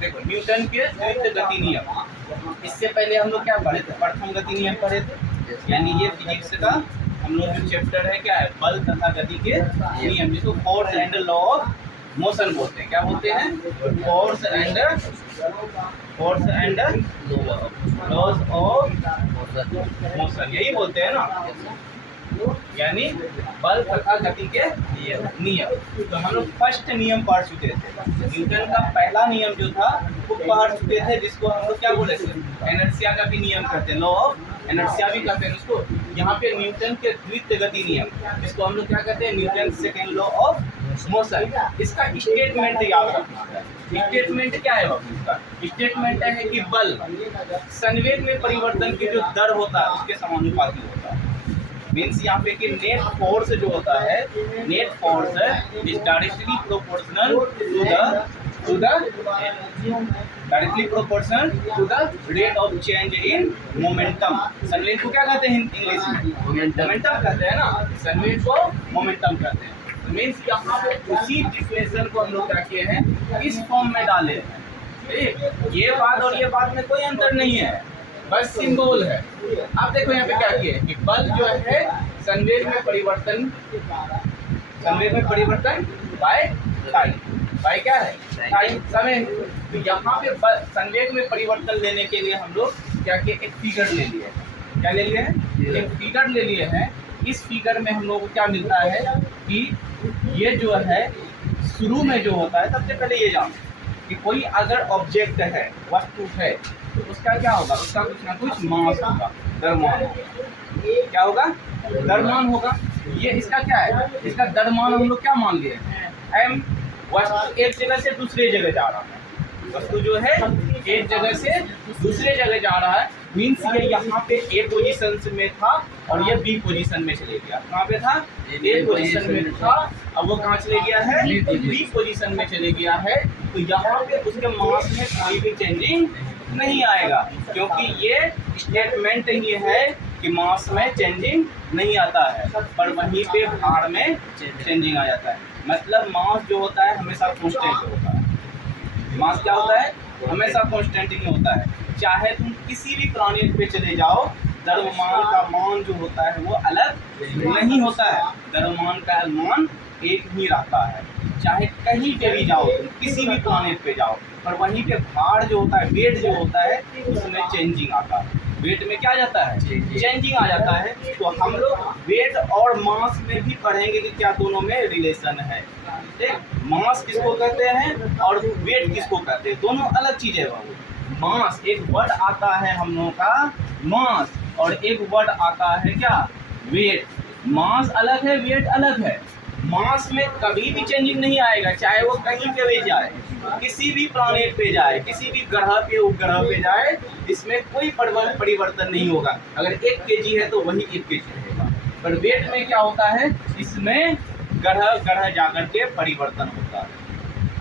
देखो न्यूटन के द्वितीय गति नियम, इससे पहले हम लोग क्या पढ़े थे, प्रथम गति नियम पढ़े थे। यानी ये फिजिक्स का हम लोग जो चैप्टर है क्या है, बल तथा गति के नियम, जिसको force and law of motion बोलते हैं। क्या बोलते हैं? Force and laws of motion, यही बोलते हैं ना। यानी बल तथा गति के नियम। तो हम लोग फर्स्ट नियम पढ़ चुके थे। न्यूटन का पहला नियम जो था वो पढ़ चुके थे, जिसको हम लोग क्या बोले थे, इनर्शिया का भी नियम कहते हैं, लॉ ऑफ इनर्शिया भी कहते हैं उसको। यहाँ पे न्यूटन के द्वितीय गति नियम, जिसको हम लोग क्या कहते हैं, Newton second law of motion. इसका स्टेटमेंट याद रखना है। स्टेटमेंट क्या है बाबू? इसका स्टेटमेंट है कि बल संवेग में परिवर्तन की जो दर होता है उसके समानुपाती होता है। मीन्स यहाँ पे कि नेट फोर्स जो होता है, net force is directly proportional to the rate of change in momentum. संवेग को क्या कहते हैं इंग्लिश में? मोमेंटम कहते हैं ना। संवेग को मोमेंटम कहते हैं। मीन्स यहाँ पे उसी डिफिनेशन को हम लोग क्या किए हैं, इस फॉर्म में डाले हैं। ये बात और ये बात में कोई अंतर नहीं है, बस सिंबल है। आप देखो यहाँ पे क्या किए कि बल जो है संवेग में परिवर्तन बाय टाइम, बाय क्या है, टाइम, समय। तो यहाँ पे संवेग में परिवर्तन लेने के लिए हम लोग क्या किए, एक फिगर ले लिए। क्या ले लिए हैं? एक फिगर ले लिए हैं। इस फिगर में हम लोग को क्या मिलता है कि ये जो है शुरू में जो होता है, सबसे पहले ये जान कि कोई अगर ऑब्जेक्ट है, वस्तु है, तो उसका क्या होगा, उसका कुछ ना कुछ मास होगा, द्रव्यमान होगा। क्या होगा? द्रव्यमान होगा। ये इसका क्या है, इसका द्रव्यमान हम लोग क्या मान लिए, m। वस्तु एक जगह से दूसरे जगह जा रहा है, वस्तु जो है एक जगह से दूसरे जगह जा रहा है। मीन्स ये यहाँ पे ए पोजीशन में था और ये बी पोजीशन में चले गया। कहाँ पे था? ए पोजीशन में था, अब वो कहाँ चले गया है, बी पोजीशन में चले गया है। तो यहाँ पे उसके मास में कोई भी चेंजिंग नहीं आएगा, क्योंकि ये स्टेटमेंट ही है कि मास में चेंजिंग नहीं आता है, पर वहीं पे भार में चेंजिंग आ जाता है। मतलब मास जो होता है हमेशा कांस्टेंट होता है। मास क्या होता है? हमेशा कांस्टेंट ही होता है। चाहे तुम किसी भी प्लैनेट पे चले जाओ, द्रव्यमान का मान जो होता है वो अलग नहीं होता है। द्रव्यमान का मान एक ही रहता है। चाहे कहीं पे भी जाओ, तुम किसी भी प्लैनेट पे जाओ, पर वहीं पे भार जो होता है, वेट जो होता है, उसमें चेंजिंग आता है। वेट में क्या जाता है? चेंजिंग आ जाता है। तो हम लोग वेट और मास में भी पढ़ेंगे कि क्या दोनों में रिलेशन है। ठीक, मास किसको कहते हैं और वेट किसको कहते हैं, दोनों अलग चीजें हैं। मास एक वर्ड आता है हम लोगों का मास, और एक वर्ड आता है क्या, वेट। मास अलग है, वेट अलग है। मास में कभी भी चेंजिंग नहीं आएगा, चाहे वो कहीं पे भी जाए, किसी भी प्लैनेट पे जाए, किसी भी ग्रह पे उपग्रह पे जाए, इसमें कोई परिवर्तन नहीं होगा। अगर 1 kg है तो वही 1 kg रहेगा। पर वेट में क्या होता है, इसमें ग्रह जाकर के परिवर्तन होता है।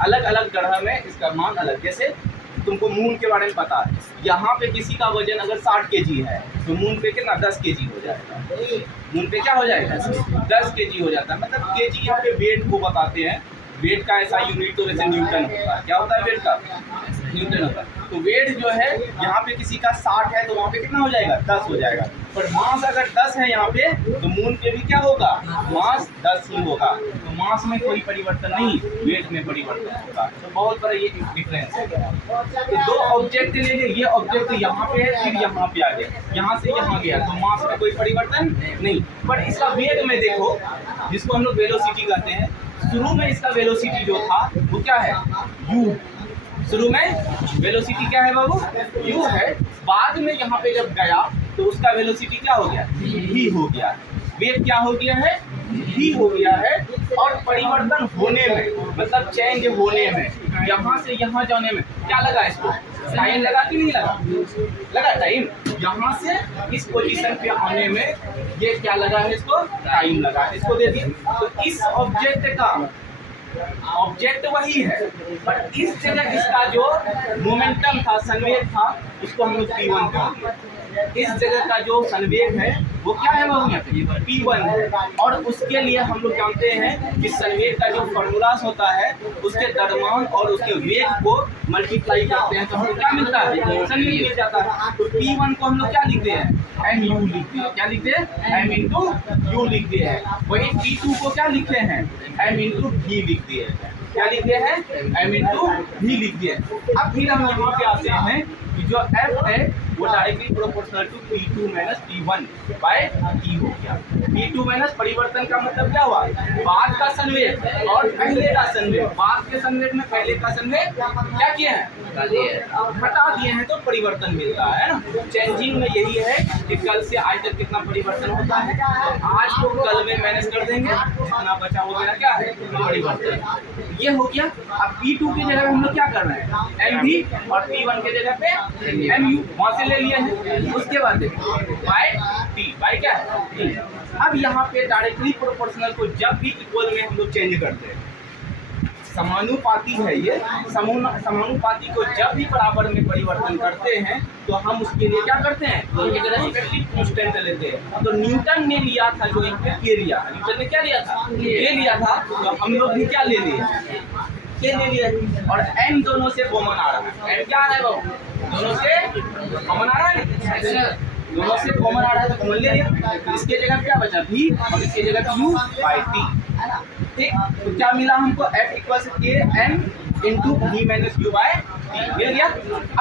अलग अलग ग्रह में इसका मान अलग। जैसे तुमको मून के बारे में पता है, यहाँ पे किसी का वजन अगर 60 kg है तो मून पे कितना 10 kg हो जाएगा। मून पे क्या हो जाएगा, 10 kg हो जाता है। मतलब kg यहाँ पे वेट को बताते हैं। वेट का ऐसा यूनिट तो वैसे न्यूटन होता है। क्या होता है वेट का? न्यूटन होता है। तो वेट जो है यहाँ पे किसी का 60 है तो वहाँ पे कितना हो जाएगा, 10 हो जाएगा। पर मास अगर 10 है यहाँ पे, तो मून पे भी क्या होगा, मास 10 ही होगा। तो मास में कोई परिवर्तन नहीं, वेट में परिवर्तन होगा। तो बहुत बड़ा ये डिफरेंस है। तो 2 ऑब्जेक्ट ले लिए, ये ऑब्जेक्ट यहाँ पे है, फिर यहाँ पे आ गया, यहाँ से यहाँ गया, तो मास में कोई परिवर्तन नहीं। पर इसका वेग में देखो, जिसको हम लोग वेलोसिटी कहते हैं, शुरू में इसका वेलोसिटी जो था वो क्या है, u। शुरू में वेलोसिटी क्या है बाबू, u है। बाद में यहाँ पे जब गया तो उसका वेलोसिटी क्या हो गया, v हो गया। वेग क्या हो गया है, v हो गया है। और परिवर्तन होने में, मतलब चेंज होने में, यहाँ से यहाँ जाने में क्या लगा, इसको टाइम लगा कि नहीं लगा, लगा टाइम। यहाँ से इस पोजीशन पे आने में ये क्या लगा है, इसको टाइम लगा, इसको दे दिया। तो इस ऑब्जेक्ट का ऑब्जेक्ट वही है, पर इस जगह इसका जो मोमेंटम था, संवेग था, उसको हम लोग P1 कहेंगे। इस जगह का जो संवेग है वो क्या है बाबू यहाँ पे P1 है। और उसके लिए हम लोग जानते हैं कि संवेग का जो फॉर्मूलास होता है उसके द्रव्यमान और उसके वेग को मल्टीप्लाई करते हैं तो हमको क्या मिलता है, संवेग मिल जाता है। तो P1 को हम लोग क्या लिखते हैं, mu लिखते हैं। क्या लिखते हैं, m इंटू यू लिखते हैं। वही P2 को क्या लिखते हैं, m इंटू v लिख दिए हैं। क्या लिखते हैं, m इंटू v लिख दिए। अब फिर हम यहाँ पे आते हैं कि जो f है वो directly proportional to P2 minus P1 by T हो गया। P2 माइनस परिवर्तन का मतलब क्या हुआ, बाद का संवेग और पहले का संवेग। बाद के संवेग में पहले का संवेग क्या किए हैं, घटा दिए हैं, तो परिवर्तन मिलता है ना। चेंजिंग में यही है कि कल से आज तक कितना परिवर्तन होता है, तो आज को कल में मैनेज कर देंगे, जितना बचा वो मेरा क्या है, परिवर्तन। ये हो गया। अब P2 की जगह हम लोग क्या कर रहे हैं, mv, और P1 के जगह पे mu वहां से ले लिए हैं। उसके बाद देखो बाय T, बाय क्या है T। अब यहाँ पे डायरेक्टली प्रोपोर्शनल को जब भी इक्वल में हम लोग चेंज करते हैं, समानुपाती है ये, समानुपाती को जब भी बराबर में परिवर्तन करते हैं तो हम उसके लिए क्या करते हैं, एक रेस्पेक्टिव कांस्टेंट लेते हैं। तो न्यूटन ने लिया था जो यहाँ पे के लिया, न्यूटन ने क्या लिया था, के लिया था। तो हम लोग भी क्या ले लिए, के ले लिए। और m दोनों से कॉमन आ रहा है, m क्या आ रहा है बाबू, दोनों से कॉमन आ रहा है, दोनों से कॉमन आ रहा है तो कॉमन ले लिया। तो इसके जगह क्या बचा v, और इसके जगह u बाई t। ठीक, तो क्या मिला हमको, f इक्वल के m into v minus you by t मिल गया।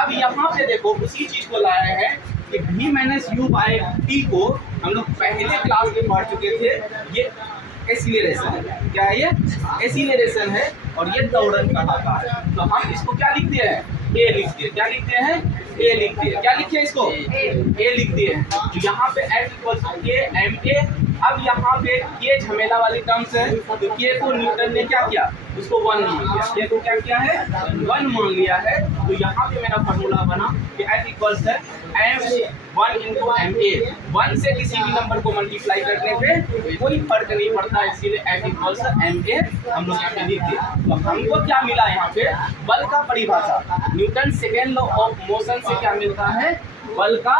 अब यहाँ पे देखो उसी चीज को लाया है कि v minus you by T को हम लोग पहले क्लास में पढ़ चुके थे। ये एसिलेरेशन है, क्या है ये, एसिलेरेशन है, और ये दौड़न कहलाता है। तो हम इसको क्या लिखते हैं, a लिख दिए। क्या लिखते हैं, a लिख दिए। क्या लिखे इसको, a लिख दिए। तो यहाँ पे f इक्वल के m a। अब यहाँ पे ये झमेला वाली टर्म्स है, तो k को न्यूटन ने क्या किया, उसको 1 मान लिया। k को क्या किया है, 1 मान लिया है। तो यहाँ पे मेरा फॉर्मूला बना कि f इक्वल्स है m1 इंटू ma। 1 से किसी भी नंबर को मल्टीप्लाई करने पे कोई फर्क नहीं पड़ता, इसीलिए f इक्वल्स ma हम लोग यहाँ पे लिख दिए। तो हमको क्या मिला यहाँ पे, बल का परिभाषा, Newton second law of motion से क्या मिलता है, बल का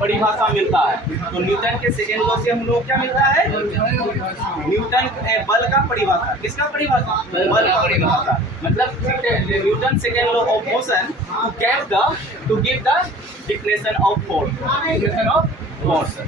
परिभाषा मिलता है। तो न्यूटन के सेकेंड लॉ से हम लोग क्या मिलता है, न्यूटन बल का परिभाषा। किसका परिभाषा, बल का परिभाषा। मतलब Newton second law of motion to give the definition of force, definition of force.